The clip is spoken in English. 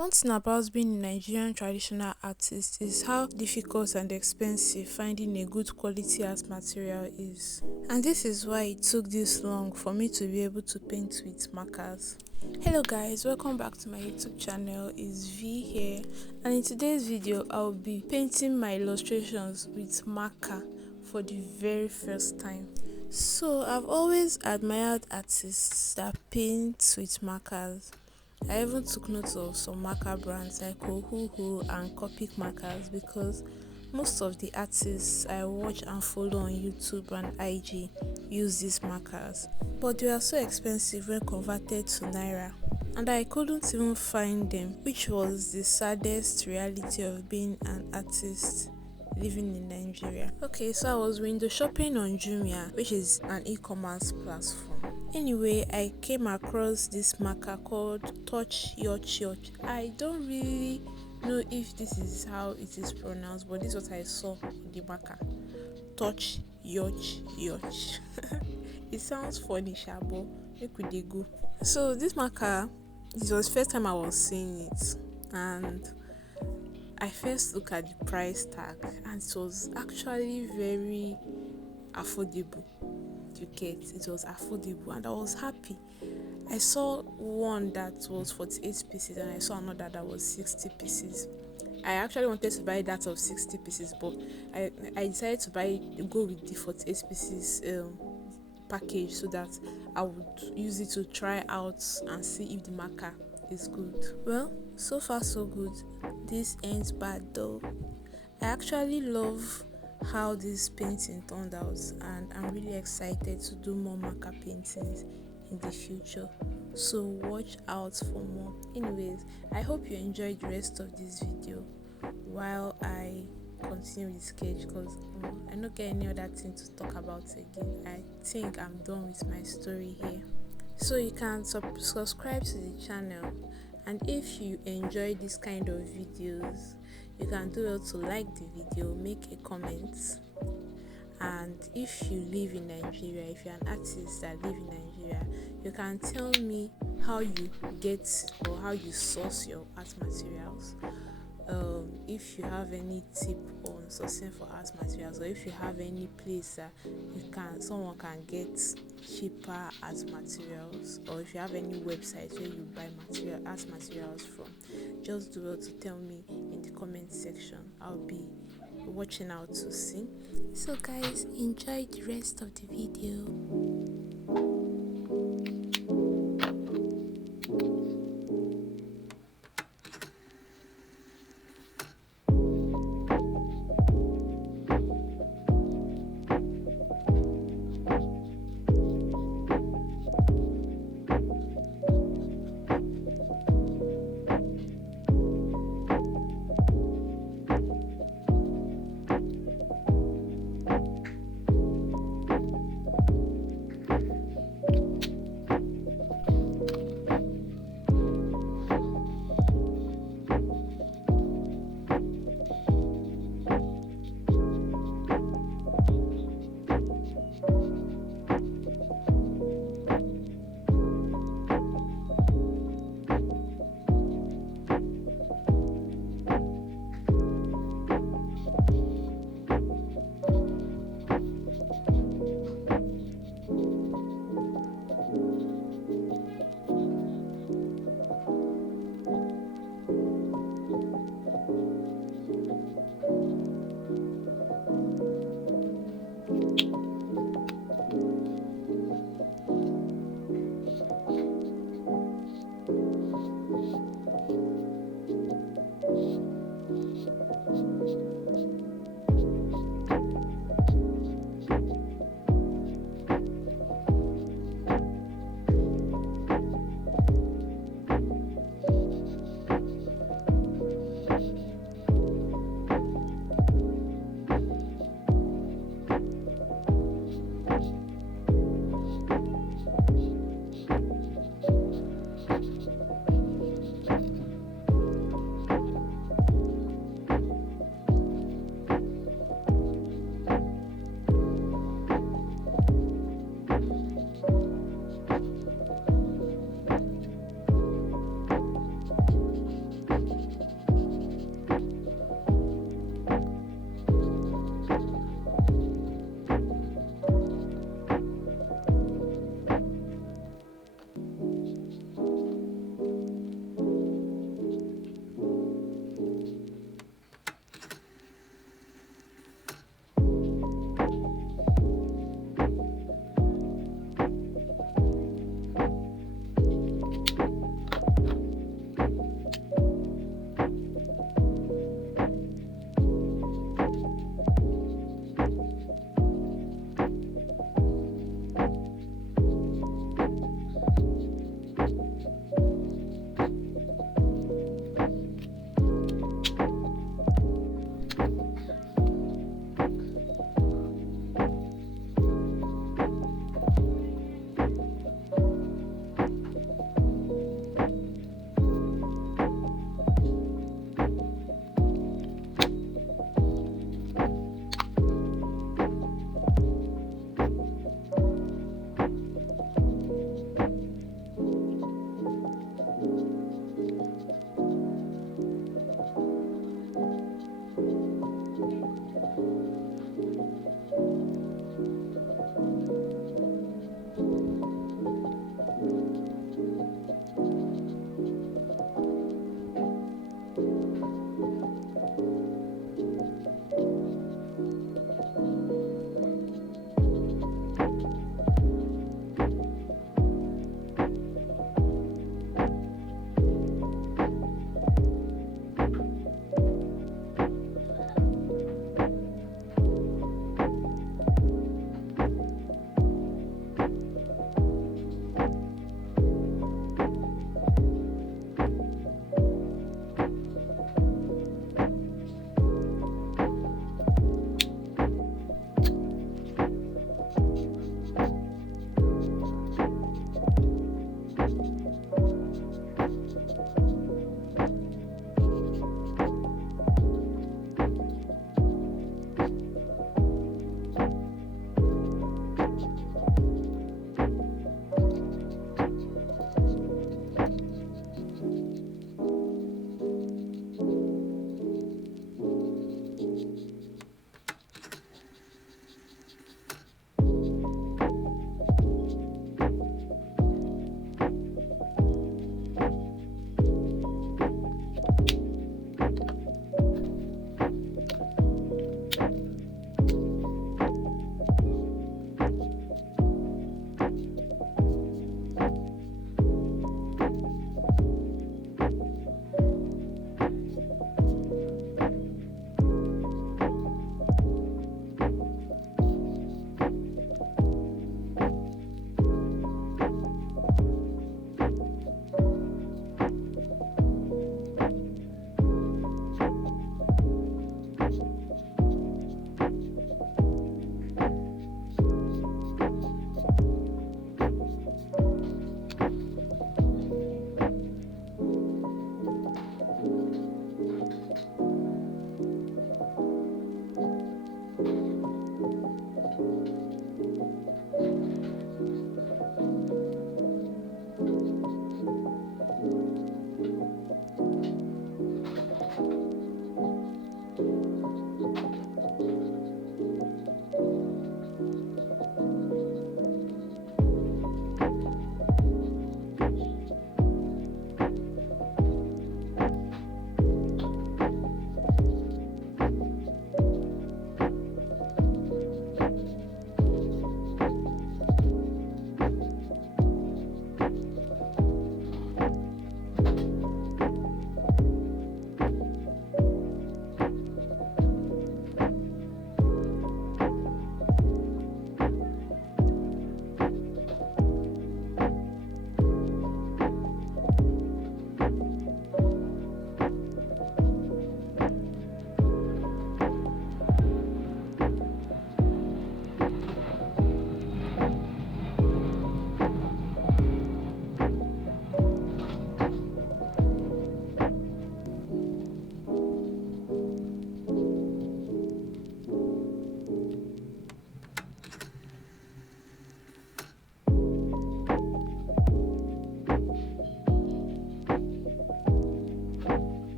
One thing about being a Nigerian traditional artist is how difficult and expensive finding a good quality art material is. And this is why it took this long for me to be able to paint with markers. Hello guys, welcome back to my YouTube channel. It's V here, and in today's video I'll be painting my illustrations with marker for the very first time. So I've always admired artists that paint with markers. I even took notes of some marker brands like Ohuhu and Copic markers because most of the artists I watch and follow on YouTube and IG use these markers. But they are so expensive when converted to Naira, and I couldn't even find them, which was the saddest reality of being an artist living in Nigeria. Okay, so I was window shopping on Jumia, which is an e-commerce platform. Anyway, I came across this marker called Touch Yoch Yoch. I don't really know if this is how it is pronounced, but this is what I saw on the marker. Touch Yoch Yoch. It sounds funny, Shabo. Where could they go? So this marker, this was the first time I was seeing it, and I first looked at the price tag, and it was actually very affordable. You get, it was affordable, and I was happy. I saw one that was 48 pieces, and I saw another that was 60 pieces. I actually wanted to buy that of 60 pieces, but I decided to go with the 48 pieces package so that I would use it to try out and see if the marker is good. Well, so far so good. This ends bad though. I actually love how this painting turned out, and I'm really excited to do more marker paintings in the future, so watch out for more. Anyways, I hope you enjoyed the rest of this video while I continue with the sketch, because I don't get any other thing to talk about again. I think I'm done with my story here. So you can subscribe to the channel, and if you enjoy this kind of videos, you can do well to like the video, make a comment, and if you live in Nigeria, if you're an artist that live in Nigeria, you can tell me how you get or how you source your art materials. If you have any tip on sourcing for art materials, or if you have any place that someone can get cheaper art materials, or if you have any website where you buy art materials from, just do well to tell me in the comment section. I'll be watching out to see. So guys, enjoy the rest of the video.